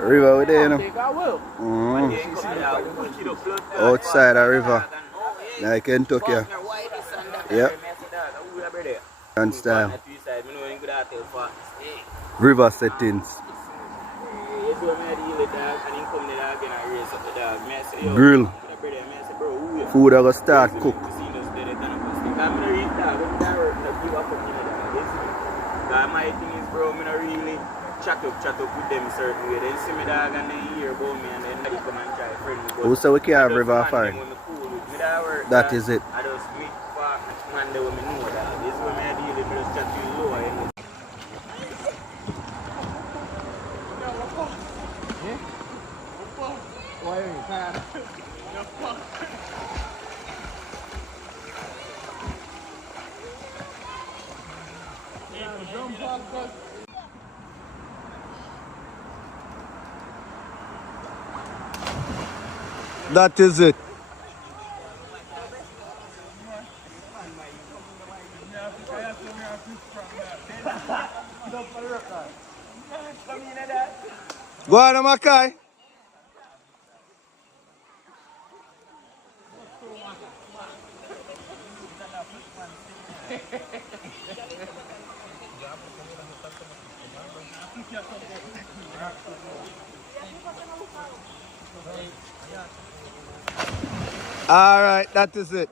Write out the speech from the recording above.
River with there, you know. Outside the river. Like Kentucky. Yep. And style. River settings. Grill. Food I go start cook. My thing is, bro, I don't really chat up with them certain way. Then see me dog and they hear about me and then they come and try friend me. Who say we can't have river fire? That is it. I just meet man there when me know that. This is when I deal with me just chat to you low. Why are you tired? That is it. Go on, Makai. All right, that is it.